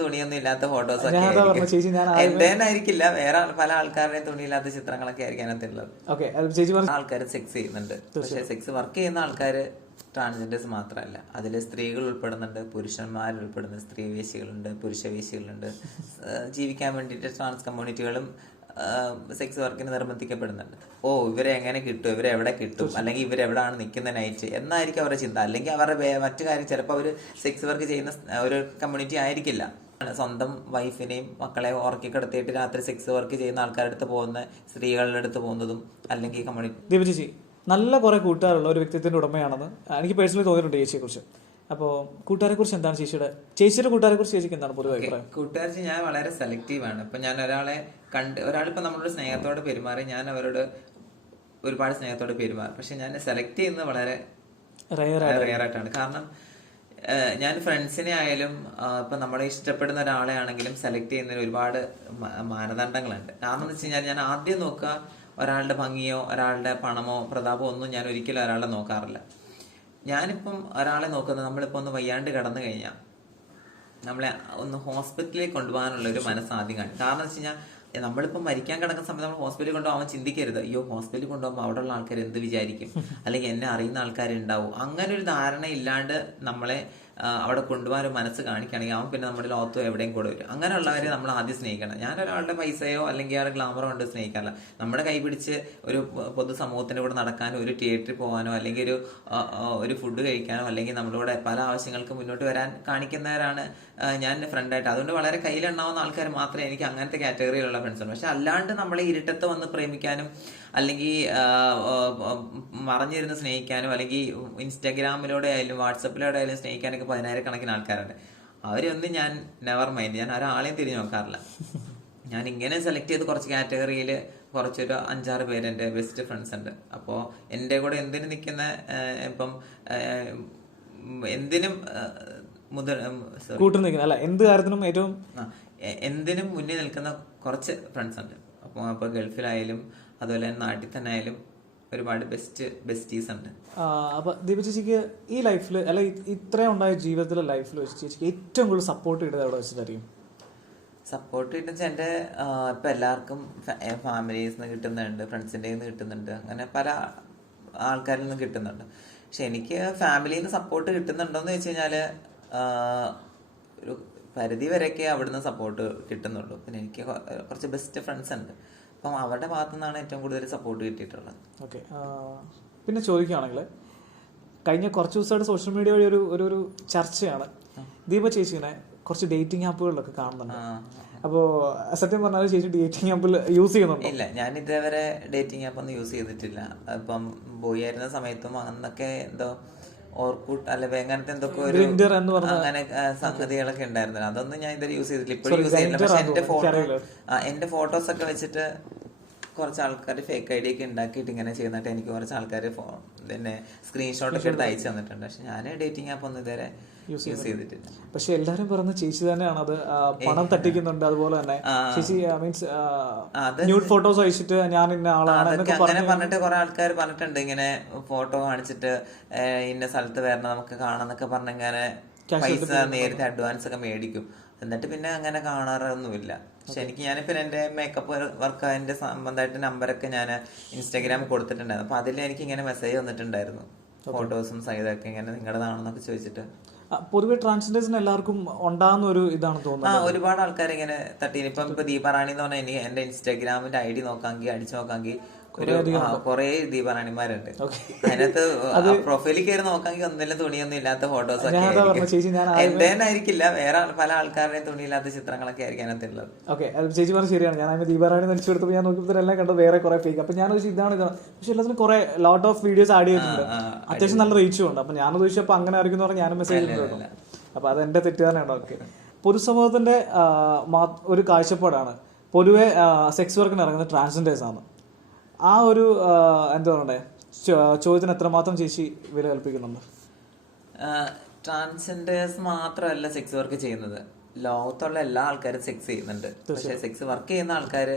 തുണിയൊന്നും ഇല്ലാത്ത ഫോട്ടോസ് ഒക്കെ എന്റെ ആയിരിക്കില്ല വേറെ പല ആൾക്കാരുടെയും തുണിയില്ലാത്ത ചിത്രങ്ങളൊക്കെ ആയിരിക്കും അതിനകത്തുള്ളത് ആൾക്കാർ സെക്സ് ചെയ്യുന്നുണ്ട്. പക്ഷെ സെക്സ് വർക്ക് ചെയ്യുന്ന ആൾക്കാർ ട്രാൻസ്ജെൻഡേഴ്സ് മാത്രമല്ല. അതിൽ സ്ത്രീകൾ ഉൾപ്പെടുന്നുണ്ട് പുരുഷന്മാർ ഉൾപ്പെടുന്നുണ്ട് സ്ത്രീ വേശികളുണ്ട് പുരുഷ വേശികളുണ്ട്. ജീവിക്കാൻ വേണ്ടിയിട്ട് ട്രാൻസ് കമ്മ്യൂണിറ്റികളും സെക്സ് വർക്കിന് നിർബന്ധിക്കപ്പെടുന്നുണ്ട്. ഓ ഇവരെ എങ്ങനെ കിട്ടും? ഇവരെ എവിടെ കിട്ടും? അല്ലെങ്കിൽ ഇവരെവിടാണ് നിൽക്കുന്ന നൈറ്റ് എന്നായിരിക്കും അവരുടെ ചിന്ത. അല്ലെങ്കിൽ അവരുടെ മറ്റു കാര്യം ചിലപ്പോൾ അവർ സെക്സ് വർക്ക് ചെയ്യുന്ന ഒരു കമ്മ്യൂണിറ്റി ആയിരിക്കില്ല. സ്വന്തം വൈഫിനെയും മക്കളെ ഉറക്കി കിടത്തിയിട്ട് രാത്രി സെക്സ് വർക്ക് ചെയ്യുന്ന ആൾക്കാരുടെ അടുത്ത് പോകുന്ന സ്ത്രീകളുടെ അടുത്ത് പോകുന്നതും അല്ലെങ്കിൽ കമ്മ്യൂണിറ്റി നല്ല കുറെ കൂട്ടുകാരുള്ള ഒരു വ്യക്തിത്വത്തിന്റെ ഉടമയാണെന്ന് എനിക്ക് പേഴ്സണലി തോന്നിയിട്ടുണ്ട് ചേച്ചിയെ കുറിച്ച്. അപ്പോൾ കൂട്ടുകാരെ കുറിച്ച് എന്താണ് ചേച്ചിയുടെ ചേച്ചിയുടെ കൂട്ടുകാരെ കുറിച്ച് ചേച്ചിക്ക് എന്താണ് പൊതുവെ അഭിപ്രായം? കൂട്ടുകാരി ഞാൻ വളരെ സെലക്റ്റീവ് ആണ്. ഇപ്പൊ ഞാൻ ഒരാളെ കണ്ട് ഒരാളിപ്പോ നമ്മളോട് സ്നേഹത്തോടെ പെരുമാറി ഞാൻ അവരോട് ഒരുപാട് സ്നേഹത്തോടെ പെരുമാറും. പക്ഷെ ഞാൻ സെലക്ട് ചെയ്യുന്നത് വളരെ റയർ ആയിട്ടാണ്. കാരണം ഞാൻ ഫ്രണ്ട്സിനെ ആയാലും ഇപ്പൊ നമ്മളെ ഇഷ്ടപ്പെടുന്ന ഒരാളെ ആണെങ്കിലും സെലക്ട് ചെയ്യുന്നതിന് ഒരുപാട് മാനദണ്ഡങ്ങളുണ്ട്. കാരണം എന്ന് വെച്ച് കഴിഞ്ഞാൽ ഞാൻ ആദ്യം നോക്കുക ഒരാളുടെ ഭംഗിയോ ഒരാളുടെ പണമോ പ്രതാപമോ ഒന്നും ഞാൻ ഒരിക്കലും ഒരാളെ നോക്കാറില്ല. ഞാനിപ്പം ഒരാളെ നോക്കുന്നത് നമ്മളിപ്പോ ഒന്ന് വയ്യാണ്ട് കടന്നു കഴിഞ്ഞാൽ നമ്മളെ ഒന്ന് ഹോസ്പിറ്റലിൽ കൊണ്ടുപോകാനുള്ള ഒരു മനസ്സാദ്യം കാണും കാരണം വെച്ച് കഴിഞ്ഞാൽ നമ്മളിപ്പോൾ മരിക്കാൻ കിടക്കുന്ന സമയത്ത് നമ്മൾ ഹോസ്പിറ്റലിൽ കൊണ്ടുപോകാൻ ചിന്തിക്കരുത്. അയ്യോ ഹോസ്പിറ്റലിൽ കൊണ്ടുപോകുമ്പോൾ അവിടെയുള്ള ആൾക്കാർ എന്ത് വിചാരിക്കും? അല്ലെങ്കിൽ എന്നെ അറിയുന്ന ആൾക്കാരുണ്ടാവും അങ്ങനെ ഒരു ധാരണ ഇല്ലാണ്ട് നമ്മളെ അവിടെ കൊണ്ടുപോകാൻ ഒരു മനസ്സ് കാണിക്കുകയാണെങ്കിൽ അവൻ പിന്നെ നമ്മുടെ ലോകത്തോ എവിടെയും കൂടെ വരും. അങ്ങനെയുള്ളവരെ നമ്മൾ ആദ്യം സ്നേഹിക്കണം. ഞാൻ ഒരാളുടെ പൈസയോ അല്ലെങ്കിൽ അയാളുടെ ഗ്ലാമറോ കൊണ്ട് സ്നേഹിക്കാറില്ല. നമ്മുടെ കൈ പിടിച്ച് ഒരു പൊതു സമൂഹത്തിന്റെ കൂടെ നടക്കാനോ ഒരു തിയേറ്ററിൽ പോകാനോ അല്ലെങ്കിൽ ഒരു ഒരു ഫുഡ് കഴിക്കാനോ അല്ലെങ്കിൽ നമ്മളിവിടെ പല ആവശ്യങ്ങൾക്ക് മുന്നോട്ട് വരാൻ കാണിക്കുന്നവരാണ് ഞാൻ ഫ്രണ്ടായിട്ട് അതുകൊണ്ട് വളരെ കയ്യിലെണ്ണാവുന്ന ആൾക്കാർ മാത്രമേ എനിക്ക് അങ്ങനത്തെ കാറ്റഗറിയിലുള്ള ഫ്രണ്ട്സ് ഉള്ളൂ. പക്ഷെ അല്ലാണ്ട് നമ്മളെ ഇരുട്ടത്ത് വന്ന് പ്രേമിക്കാനും അല്ലെങ്കിൽ മറഞ്ഞിരുന്ന് സ്നേഹിക്കാനും അല്ലെങ്കിൽ ഇൻസ്റ്റാഗ്രാമിലൂടെ ആയാലും വാട്സപ്പിലൂടെ ആയാലും സ്നേഹിക്കാനൊക്കെ പതിനായിരക്കണക്കിന് ആൾക്കാരുണ്ട്. അവരൊന്നും ഞാൻ നെവർ മൈൻഡ് ഞാൻ ഒരാളെയും തിരിഞ്ഞു നോക്കാറില്ല. ഞാൻ ഇങ്ങനെ സെലക്ട് ചെയ്ത് കുറച്ച് കാറ്റഗറിയിൽ കുറച്ചൊരു അഞ്ചാറ് പേര് എന്റെ ബെസ്റ്റ് ഫ്രണ്ട്സ് ഉണ്ട്. അപ്പോൾ എന്റെ കൂടെ എന്തിനു നിൽക്കുന്ന ഇപ്പം എന്തിനും മുതൽ ഉം, sorry. കൂട്ടു നിൽക്കുന്നത് അല്ല എന്ത് കാര്യത്തിനും ഏറ്റവും എന്തിനും മുന്നിൽ നിൽക്കുന്ന കുറച്ച് ഫ്രണ്ട്സ് ഉണ്ട്. അപ്പോൾ അപ്പോൾ ഗൾഫിലായാലും അതുപോലെ തന്നെ നാട്ടിൽ തന്നെ ആയാലും ഒരുപാട് ബെസ്റ്റ് ബെസ്റ്റീസ് ഉണ്ട്. ആ, അപ്പൊ ദീപ ചേച്ചിക്ക് ഈ ലൈഫിൽ അല്ല ഇത്രയും ഉണ്ടായ ജീവിതത്തിലെ ലൈഫിൽ വെച്ച് ചേച്ചിക്ക് ഏറ്റവും കൂടുതൽ സപ്പോർട്ട് ചെയ്തത് എവിടെ വെച്ചിട്ടായിരിക്കും? സപ്പോർട്ട് കിട്ടുന്ന എന്റെ ഇപ്പം എല്ലാവർക്കും ഫാമിലീസ് നിന്ന് കിട്ടുന്നുണ്ട് ഫ്രണ്ട്സിന്റെ നിന്ന് കിട്ടുന്നുണ്ട് അങ്ങനെ പല ആൾക്കാരിൽ നിന്നും കിട്ടുന്നുണ്ട്. പക്ഷെ എനിക്ക് ഫാമിലിയിൽ നിന്ന് സപ്പോർട്ട് കിട്ടുന്നുണ്ടോയെന്ന് വെച്ച് കഴിഞ്ഞാൽ ഒരു പരിധി വരെയൊക്കെ അവിടുന്ന് സപ്പോർട്ട് കിട്ടുന്നുള്ളൂ. പിന്നെ എനിക്ക് കുറച്ച് ബെസ്റ്റ് ഫ്രണ്ട്സ് ഉണ്ട്. അപ്പം അവരുടെ ഭാഗത്തു നിന്നാണ് ഏറ്റവും കൂടുതൽ സപ്പോർട്ട് കിട്ടിയിട്ടുള്ളത്. ഓക്കെ പിന്നെ ചോദിക്കുകയാണെങ്കിൽ കഴിഞ്ഞ കുറച്ച് ദിവസമായിട്ട് സോഷ്യൽ മീഡിയ വഴി ഒരു ഒരു ഒരു ചർച്ചയാണ്. ദീപ ചേച്ചിനെ കുറച്ച് ഡേറ്റിംഗ് ആപ്പുകളിലൊക്കെ കാണുന്നുണ്ട്. അപ്പോൾ സത്യം പറഞ്ഞാൽ ചേച്ചി ഡേറ്റിംഗ് ആപ്പിൽ യൂസ് ചെയ്യുന്നുണ്ട്? ഇല്ല ഞാൻ ഇതേവരെ ഡേറ്റിംഗ് ആപ്പ് ഒന്നും യൂസ് ചെയ്തിട്ടില്ല. അപ്പം ബോയ് ആയിരുന്ന സമയത്തും അന്നൊക്കെ എന്തോ ഓർക്കൂട്ട് അല്ലെ അങ്ങനത്തെ എന്തൊക്കെ ഒരു അങ്ങനെ സംഗതികളൊക്കെ ഉണ്ടായിരുന്നു അതൊന്നും ഞാൻ ഇതുവരെ യൂസ് ചെയ്തിട്ടില്ല. ഇപ്പോഴും യൂസ് ചെയ്തില്ല പക്ഷെ എന്റെ ഫോട്ടോ എന്റെ ഫോട്ടോസ് ഒക്കെ വെച്ചിട്ട് കുറച്ച് ആൾക്കാർ ഫേക്ക് ഐ ഡി ഒക്കെ ഉണ്ടാക്കിയിട്ട് ഇങ്ങനെ ചെയ്യുന്നിട്ട് എനിക്ക് കുറച്ച് ആൾക്കാർ പിന്നെ സ്ക്രീൻഷോട്ട് ഒക്കെ എടുത്ത് അയച്ചു തന്നിട്ടുണ്ട്. പക്ഷെ ഞാൻ ഡേറ്റിംഗ് ആപ്പ് ഒന്നും ഇതുവരെ യൂസ് ചെയ്തിട്ടില്ല പക്ഷെ എല്ലാരും പറഞ്ഞ ചേച്ചി തന്നെയാണ് അത് പണം തട്ടിക്കുന്നുണ്ട് അതുപോലെ തന്നെ. ചേച്ചി മീൻസ് ന്യൂഡ് ഫോട്ടോസ് അയച്ചിട്ട് ഞാൻ ഇന്ന ആളാണ് അങ്ങനെ പറഞ്ഞിട്ട് കുറെ ആൾക്കാർ പറഞ്ഞിട്ടുണ്ട്. ഇങ്ങനെ ഫോട്ടോ കാണിച്ചിട്ട് ഇന്ന സ്ഥലത്ത് വരണം നമുക്ക് കാണാന്നൊക്കെ പറഞ്ഞിങ്ങനെ പൈസ നേരത്തെ അഡ്വാൻസ് ഒക്കെ മേടിക്കും. എന്നിട്ട് പിന്നെ അങ്ങനെ കാണാറൊന്നുമില്ല. പക്ഷെ എനിക്ക് ഞാനിപ്പോ എന്റെ മേക്കപ്പ് വർക്ക് അതിന്റെ സംബന്ധമായിട്ട് നമ്പറൊക്കെ ഞാൻ ഇൻസ്റ്റാഗ്രാമിൽ കൊടുത്തിട്ടുണ്ടായിരുന്നു. അപ്പൊ അതിൽ എനിക്ക് ഇങ്ങനെ മെസ്സേജ് വന്നിട്ടുണ്ടായിരുന്നു ഫോട്ടോസും സഹിതമൊക്കെ ഇങ്ങനെ നിങ്ങളുടേതാണെന്നൊക്കെ ചോദിച്ചിട്ട്. പൊതുവെ ട്രാൻസ്ജെൻഡേഴ്സിന് എല്ലാവർക്കും ഉണ്ടാകുന്ന ഒരു ഇതാണ് തോന്നുന്നത്. ഒരുപാട് ആൾക്കാർ ഇങ്ങനെ തട്ടി ഇപ്പം ഇപ്പൊ ദീപാറാണി എന്ന് പറഞ്ഞാൽ എന്റെ ഇൻസ്റ്റാഗ്രാമിന്റെ ഐ ഡി നോക്കാമെങ്കിൽ അടിച്ചു നോക്കാമെങ്കിൽ കുറേ ദീപാറാണിമാരുണ്ട് അതിനകത്ത് പ്രൊഫൈലിൽ കയറി നോക്കാമെങ്കിൽ ഒന്നിലും തുണിയൊന്നും ഇല്ലാത്ത ഫോട്ടോസ് ഒക്കെ ആയിരിക്കില്ല വേറെ പല ആൾക്കാരുടെയും തുണിയില്ലാത്ത ചിത്രങ്ങളൊക്കെ ആയിരിക്കും അതിനകത്തുള്ളത് ഓക്കെ ചേച്ചി പറഞ്ഞ ശരിയാണ്. ഞാൻ അതിന് ദീപാരായണി നടിച്ചു കൊടുത്തപ്പോൾ ഞാൻ നോക്കിയപ്പോൾ എല്ലാം കണ്ടത് വേറെ കുറെ ഫേക്ക് അപ്പൊ ഞാൻ ചോദിച്ചു ഇതാണ് ഇതാണ് പക്ഷെ എല്ലാത്തിനും കുറെ ലോട്ട് ഓഫ് വീഡിയോസ് ആഡ് ചെയ്തിട്ടുണ്ട്. അത്യാവശ്യം നല്ല റീച്ചും ഉണ്ട്. അപ്പൊ ഞാൻ ചോദിച്ചപ്പോൾ അങ്ങനെ ആയിരിക്കും പറഞ്ഞാൽ ഞാനും മെസ്സേജ് ചെയ്തിട്ടുണ്ട് അപ്പൊ അത് എന്റെ തന്നെയാണ്. ഓക്കെ പൊതുസമൂഹത്തിന്റെ ഒരു കാഴ്ചപ്പാടാണ്. പൊതുവെ സെക്സ് വർക്കിന് ഇറങ്ങുന്ന ട്രാൻസ്ജെൻഡേഴ്സ് ആണ്. ആ ഒരു എന്താ പറയണ്ടേ? ചോദ്യത്തിന് എത്രമാത്രം ചേച്ചി വില കൽപ്പിക്കുന്നുണ്ട്? ട്രാൻസ്ജെൻഡേഴ്സ് മാത്രമല്ല സെക്സ് വർക്ക് ചെയ്യുന്നത്. ലോകത്തുള്ള എല്ലാ ആൾക്കാരും സെക്സ് ചെയ്യുന്നുണ്ട്. പക്ഷെ സെക്സ് വർക്ക് ചെയ്യുന്ന ആൾക്കാർ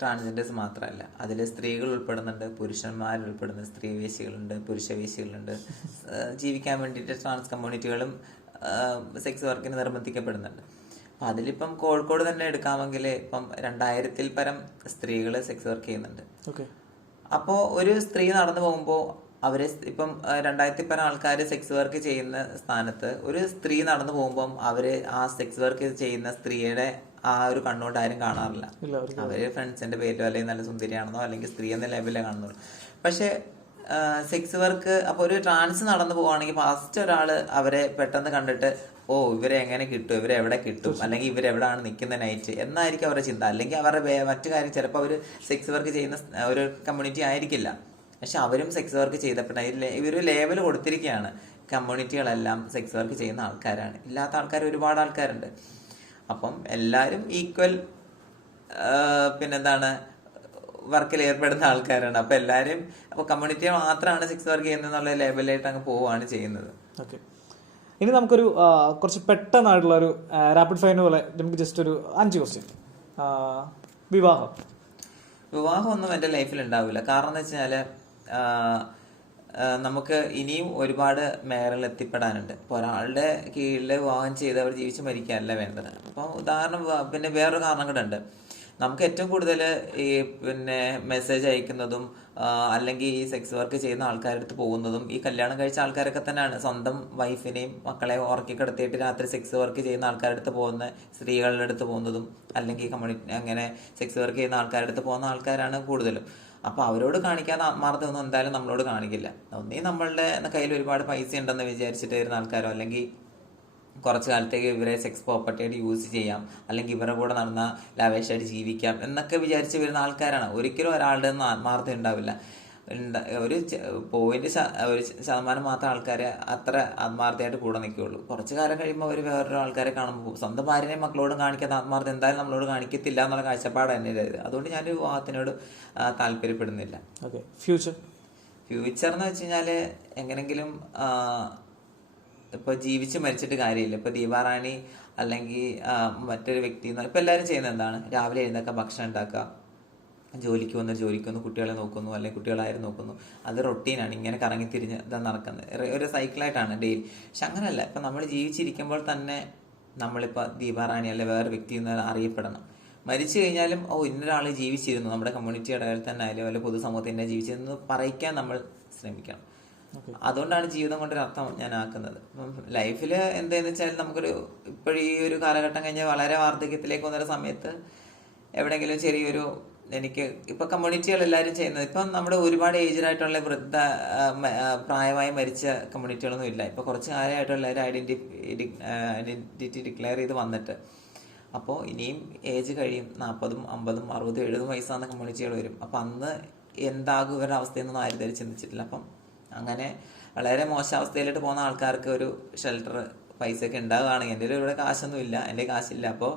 ട്രാൻസ്ജെൻഡേഴ്സ് മാത്രമല്ല. അതിൽ സ്ത്രീകൾ ഉൾപ്പെടുന്നുണ്ട് പുരുഷന്മാർ ഉൾപ്പെടുന്നുണ്ട് സ്ത്രീ വേശികളുണ്ട് പുരുഷ വേശികളുണ്ട്. ജീവിക്കാൻ വേണ്ടിയിട്ട് ട്രാൻസ് കമ്മ്യൂണിറ്റികളും സെക്സ് വർക്കിന് നിർബന്ധിക്കപ്പെടുന്നുണ്ട്. അപ്പം അതിലിപ്പം കോഴിക്കോട് തന്നെ എടുക്കാമെങ്കിൽ ഇപ്പം രണ്ടായിരത്തിൽ പരം സ്ത്രീകൾ സെക്സ് വർക്ക് ചെയ്യുന്നുണ്ട്. ഓക്കെ. അപ്പോൾ ഒരു സ്ത്രീ നടന്നു പോകുമ്പോൾ അവരെ സ് ഇപ്പം രണ്ടായിരത്തി പരം ആൾക്കാർ സെക്സ് വർക്ക് ചെയ്യുന്ന സ്ഥാനത്ത് ഒരു സ്ത്രീ നടന്നു പോകുമ്പം അവർ ആ സെക്സ് വർക്ക് ചെയ്യുന്ന സ്ത്രീയുടെ ആ ഒരു കണ്ണുകൊണ്ട് ആരും കാണാറില്ല. അവർ ഫ്രണ്ട്സിന്റെ പേരിലോ അല്ലെങ്കിൽ നല്ല സുന്ദരിയാണെന്നോ അല്ലെങ്കിൽ സ്ത്രീ എന്ന ലെവലിലേ കാണുന്നുള്ളൂ. പക്ഷേ സെക്സ് വർക്ക് അപ്പൊ ഒരു ട്രാൻസ് നടന്നു പോവാണെങ്കിൽ ഫസ്റ്റ് ഒരാൾ അവരെ പെട്ടെന്ന് കണ്ടിട്ട് ഓ ഇവരെ എങ്ങനെ കിട്ടും? ഇവരെ എവിടെ കിട്ടും? അല്ലെങ്കിൽ ഇവരെവിടാണ് നിൽക്കുന്ന നൈറ്റ് എന്നായിരിക്കും അവരുടെ ചിന്ത. അല്ലെങ്കിൽ അവരുടെ മറ്റു കാര്യം ചിലപ്പോൾ അവർ സെക്സ് വർക്ക് ചെയ്യുന്ന ഒരു കമ്മ്യൂണിറ്റി ആയിരിക്കില്ല. പക്ഷെ അവരും സെക്സ് വർക്ക് ചെയ്തപ്പെട്ട ഇവർ ലേബൽ കൊടുത്തിരിക്കുകയാണ്. കമ്മ്യൂണിറ്റികളെല്ലാം സെക്സ് വർക്ക് ചെയ്യുന്ന ആൾക്കാരാണ്. ഇല്ലാത്ത ആൾക്കാർ ഒരുപാട് ആൾക്കാരുണ്ട്. അപ്പം എല്ലാവരും ഈക്വൽ പിന്നെന്താണ് വർക്കിൽ ഏർപ്പെടുന്ന ആൾക്കാരാണ്. അപ്പോൾ എല്ലാവരും അപ്പോൾ കമ്മ്യൂണിറ്റി മാത്രമാണ് സെക്സ് വർക്ക് ചെയ്യുന്നത് എന്നുള്ള ലേബലായിട്ട് അങ്ങ് പോവുകയാണ് ചെയ്യുന്നത്. ഓക്കെ. ഇനി നമുക്കൊരു കുറച്ച് പെട്ടെന്നായിട്ടുള്ള ഒരു റാപ്പിഡ് ഫയർ പോലെ നമുക്ക് ജസ്റ്റ് ഒരു അഞ്ച് ക്വസ്റ്റ്യൻ വിവാഹം. വിവാഹമൊന്നും എന്റെ ലൈഫിൽ ഉണ്ടാവില്ല. കാരണം എന്ന് ആ, നമുക്ക് ഇനിയും ഒരുപാട് മേഖലകൾ എത്തിപ്പെടാനുണ്ട്. ഇപ്പോൾ ഒരാളുടെ കീഴിൽ വിവാഹം ചെയ്ത് അവർ ജീവിച്ച് മരിക്കാനല്ല വേണ്ടത്. അപ്പോൾ ഉദാഹരണം പിന്നെ വേറൊരു കാരണം കൂടെ ഉണ്ട്. നമുക്ക് ഏറ്റവും കൂടുതൽ ഈ പിന്നെ മെസ്സേജ് അയക്കുന്നതും അല്ലെങ്കിൽ ഈ സെക്സ് വർക്ക് ചെയ്യുന്ന ആൾക്കാരുടെ അടുത്ത് പോകുന്നതും ഈ കല്യാണം കഴിച്ച ആൾക്കാരൊക്കെ തന്നെയാണ്. സ്വന്തം വൈഫിനെയും മക്കളെ ഉറക്കി കിടത്തിയിട്ട് രാത്രി സെക്സ് വർക്ക് ചെയ്യുന്ന ആൾക്കാരുടെ അടുത്ത് പോകുന്ന സ്ത്രീകളുടെ അടുത്ത് പോകുന്നതും അല്ലെങ്കിൽ കമ്മ്യൂണിറ്റി അങ്ങനെ സെക്സ് വർക്ക് ചെയ്യുന്ന ആൾക്കാരുടെ അടുത്ത് പോകുന്ന ആൾക്കാരാണ് കൂടുതലും. അപ്പോൾ അവരോട് കാണിക്കാതെ ആത്മാർത്ഥമൊന്നും എന്തായാലും നമ്മളോട് കാണിക്കില്ല. ഒന്നേ നമ്മളുടെ കയ്യിൽ ഒരുപാട് പൈസ ഉണ്ടെന്ന് വിചാരിച്ചിട്ട് വരുന്ന ആൾക്കാരോ അല്ലെങ്കിൽ കുറച്ച് കാലത്തേക്ക് ഇവരെ സെക്സ് പ്രോപ്പർട്ടിയായിട്ട് യൂസ് ചെയ്യാം. അല്ലെങ്കിൽ ഇവരുടെ കൂടെ നടന്ന ലാവേശമായിട്ട് ജീവിക്കാം എന്നൊക്കെ വിചാരിച്ച് വരുന്ന ആൾക്കാരാണ്. ഒരിക്കലും ഒരാളുടെ ഒന്നും ആത്മാർത്ഥം ഉണ്ടാവില്ല. ഒരു പോയിന്റ് ഒരു ശതമാനം മാത്രം ആൾക്കാരെ അത്ര ആത്മാർത്ഥമായിട്ട് കൂടെ നിൽക്കുകയുള്ളൂ. കുറച്ച് കാലം കഴിയുമ്പോൾ അവർ വേറൊരു ആൾക്കാരെ കാണുമ്പോൾ സ്വന്തം ഭാര്യനെയും മക്കളോടും കാണിക്കാത്ത ആത്മാർത്ഥം എന്തായാലും നമ്മളോട് കാണിക്കത്തില്ല എന്നുള്ള കാഴ്ചപ്പാട് തന്നെ ഇത് അതുകൊണ്ട് ഞാൻ വിവാഹത്തിനോട് താല്പര്യപ്പെടുന്നില്ല. ഓക്കെ ഫ്യൂച്ചർ ഫ്യൂച്ചർ എന്ന് വെച്ച് കഴിഞ്ഞാൽ എങ്ങനെങ്കിലും ആ, ഇപ്പൊ ജീവിച്ച് മരിച്ചിട്ട് കാര്യമില്ല. ഇപ്പൊ ദീപാറാണി അല്ലെങ്കിൽ മറ്റൊരു വ്യക്തി ഇപ്പൊ എല്ലാവരും ചെയ്യുന്നത് എന്താണ്? രാവിലെ എഴുന്നേക്കുക ഭക്ഷണം ഉണ്ടാക്കുക. ജോലിക്ക് വന്ന് ജോലിക്ക് വന്ന് കുട്ടികളെ നോക്കുന്നു അല്ലെങ്കിൽ കുട്ടികളായി നോക്കുന്നു. അത് റൊട്ടീനാണ് ഇങ്ങനെ കറങ്ങി തിരിഞ്ഞ് ഇതാ നടക്കുന്നത്. ഒരു- സൈക്കിളായിട്ടാണ് ഡെയിലി പക്ഷെ അങ്ങനല്ല. ഇപ്പൊ നമ്മൾ ജീവിച്ചിരിക്കുമ്പോൾ തന്നെ നമ്മളിപ്പോൾ ദീപാറാണി അല്ലെ വേറെ വ്യക്തി എന്ന് അറിയപ്പെടണം. മരിച്ചു കഴിഞ്ഞാലും ഓ ഇന്നൊരാൾ ജീവിച്ചിരുന്നു. നമ്മുടെ കമ്മ്യൂണിറ്റി ഇടയിൽ തന്നെ ആയാലും അല്ലെങ്കിൽ പൊതുസമൂഹത്തിന്റെ ജീവിച്ചിരുന്നു പറയിക്കാൻ നമ്മൾ ശ്രമിക്കണം. അതുകൊണ്ടാണ് ജീവിതം കൊണ്ടൊരു അർത്ഥം ഞാൻ ആക്കുന്നത് ലൈഫിൽ എന്താന്ന് വെച്ചാൽ നമുക്കൊരു ഇപ്പോഴീ ഒരു കാലഘട്ടം കഴിഞ്ഞ് വളരെ വാർദ്ധക്യത്തിലേക്ക് വന്നൊരു സമയത്ത് എവിടെയെങ്കിലും ചെറിയൊരു എനിക്ക് ഇപ്പൊ കമ്മ്യൂണിറ്റികൾ എല്ലാവരും ചെയ്യുന്നത്. ഇപ്പം നമ്മുടെ ഒരുപാട് ഏജ്ഡ് ആയിട്ടുള്ള വൃദ്ധ പ്രായമായി മരിച്ച കമ്മ്യൂണിറ്റികളൊന്നും ഇല്ല. ഇപ്പൊ കുറച്ച് കാലമായിട്ടുള്ള എല്ലാവരും ഐഡന്റിറ്റി ഐഡന്റിറ്റി ഡിക്ലെയർ ചെയ്ത് വന്നിട്ട്. അപ്പോൾ ഇനിയും ഏജ് കഴിയും. നാൽപ്പതും അമ്പതും അറുപതും എഴുപതും വയസ്സാകുന്ന കമ്മ്യൂണിറ്റികൾ വരും. അപ്പം അന്ന് എന്താകും ഇവരുടെ അവസ്ഥയെന്നൊന്നും ആരും ഇതുവരെ ചിന്തിച്ചിട്ടില്ല. അപ്പം അങ്ങനെ വളരെ മോശം അവസ്ഥയിലോട്ട് പോകുന്ന ആൾക്കാർക്ക് ഒരു ഷെൽട്ടർ പൈസ ഒക്കെ ഉണ്ടാകുകയാണെങ്കിൽ എന്റെ ഇവിടെ കാശൊന്നും ഇല്ല എന്റെ കാശില്ല. അപ്പോൾ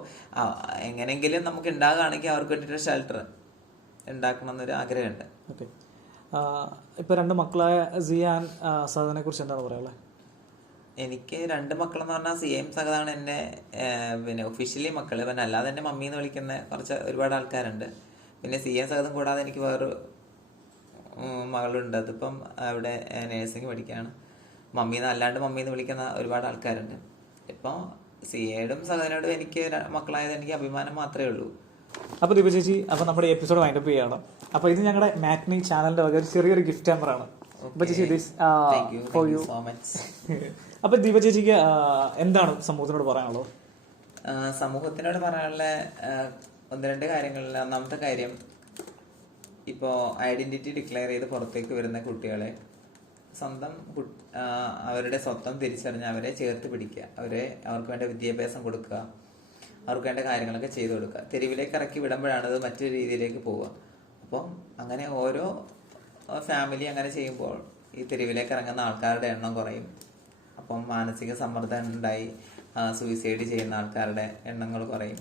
എങ്ങനെയെങ്കിലും നമുക്ക് ഉണ്ടാകുകയാണെങ്കിൽ അവർക്ക് വേണ്ടിയിട്ട് ഷെൽട്ടർ ഉണ്ടാക്കണം എന്നൊരു ആഗ്രഹമുണ്ട് ഓക്കെ ഇപ്പോൾ രണ്ട് മക്കളായ സിയാൻ സദനെ കുറിച്ച് എന്താണ് പറയാനുള്ളത് എനിക്ക് രണ്ട് മക്കളെന്ന് പറഞ്ഞാൽ സി എം എന്റെ ഏഹ്, പിന്നെ ഒഫീഷ്യലി മക്കൾ. പിന്നെ അല്ലാതെ എന്റെ മമ്മി എന്ന് വിളിക്കുന്ന കുറച്ച് ഒരുപാട് ആൾക്കാരുണ്ട്. പിന്നെ സി എം സഹതം കൂടാതെ എനിക്ക് വേറൊരു മകളുണ്ട്. അതിപ്പം അവിടെ നേഴ്സിംഗ് പഠിക്കുകയാണ്. മമ്മി എന്ന് അല്ലാണ്ട് മമ്മി എന്ന് വിളിക്കുന്ന ഒരുപാട് ആൾക്കാരുണ്ട്. ഇപ്പം സി എയോടും സഹോദരനോടും എനിക്ക് മക്കളായത് എനിക്ക് അഭിമാനം മാത്രമേ ഉള്ളൂ. അപ്പോൾ ദീപ ചേച്ചി അപ്പോൾ നമ്മുടെ എപ്പിസോഡ് വൈൻഡപ്പ് ചെയ്യണം. അപ്പോൾ ഇത് ഞങ്ങളുടെ മാറ്റ്നി ചാനലിന്റെ വക ഒരു ചെറിയൊരു ഗിഫ്റ്റ് ഹാമ്പറാണ് അപ്പോൾ ചേച്ചി this for thank you you so much അപ്പോൾ ദീപ ചേച്ചിക്ക് എന്താണ് സമൂഹത്തിനോട് പറയാനുള്ളത്? സമൂഹത്തിനോട് പറയാനുള്ള ഒന്ന് രണ്ട് കാര്യങ്ങളിൽ ഒന്നാമത്തെ കാര്യം ഇപ്പോൾ ഐഡന്റിറ്റി ഡിക്ലെയർ ചെയ്ത് പുറത്തേക്ക് വരുന്ന കുട്ടികളെ സ്വന്തം അവരുടെ സ്വത്വം തിരിച്ചറിഞ്ഞ് അവരെ ചേർത്ത് പിടിക്കുക. അവരെ അവർക്ക് വേണ്ട വിദ്യാഭ്യാസം കൊടുക്കുക. അവർക്ക് വേണ്ട കാര്യങ്ങളൊക്കെ ചെയ്തു കൊടുക്കുക. തെരുവിലേക്ക് ഇറക്കി വിടുമ്പോഴാണ് അത് മറ്റൊരു രീതിയിലേക്ക് പോവുക. അപ്പം അങ്ങനെ ഓരോ ഫാമിലി അങ്ങനെ ചെയ്യുമ്പോൾ ഈ തെരുവിലേക്ക് ഇറങ്ങുന്ന ആൾക്കാരുടെ എണ്ണം കുറയും. അപ്പം മാനസിക സമ്മർദ്ദം ഉണ്ടായി. സൂയിസൈഡ് ചെയ്യുന്ന ആൾക്കാരുടെ എണ്ണങ്ങൾ കുറയും.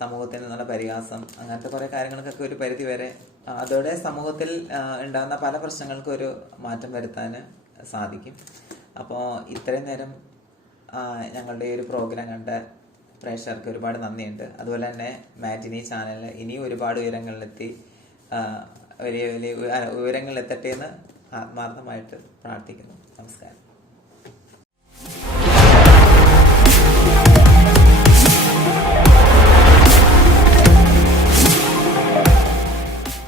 സമൂഹത്തിൽ നിന്നുള്ള പരിഹാസം അങ്ങനത്തെ കുറേ കാര്യങ്ങൾക്കൊക്കെ ഒരു പരിധി വരെ അതോടെ സമൂഹത്തിൽ ഉണ്ടാകുന്ന പല പ്രശ്നങ്ങൾക്കും ഒരു മാറ്റം വരുത്താൻ സാധിക്കും. അപ്പോൾ ഇത്രയും നേരം ഞങ്ങളുടെ ഈ ഒരു പ്രോഗ്രാം കണ്ട പ്രേക്ഷകർക്ക് ഒരുപാട് നന്ദിയുണ്ട്. അതുപോലെ തന്നെ മാറ്റിനി ചാനൽ ഇനിയും ഒരുപാട് ഉയരങ്ങളിലെത്തി വലിയ വലിയ ഉയ- ഉയരങ്ങളിലെത്തട്ടെ എന്ന് ആത്മാർത്ഥമായിട്ട് പ്രാർത്ഥിക്കുന്നു. നമസ്കാരം.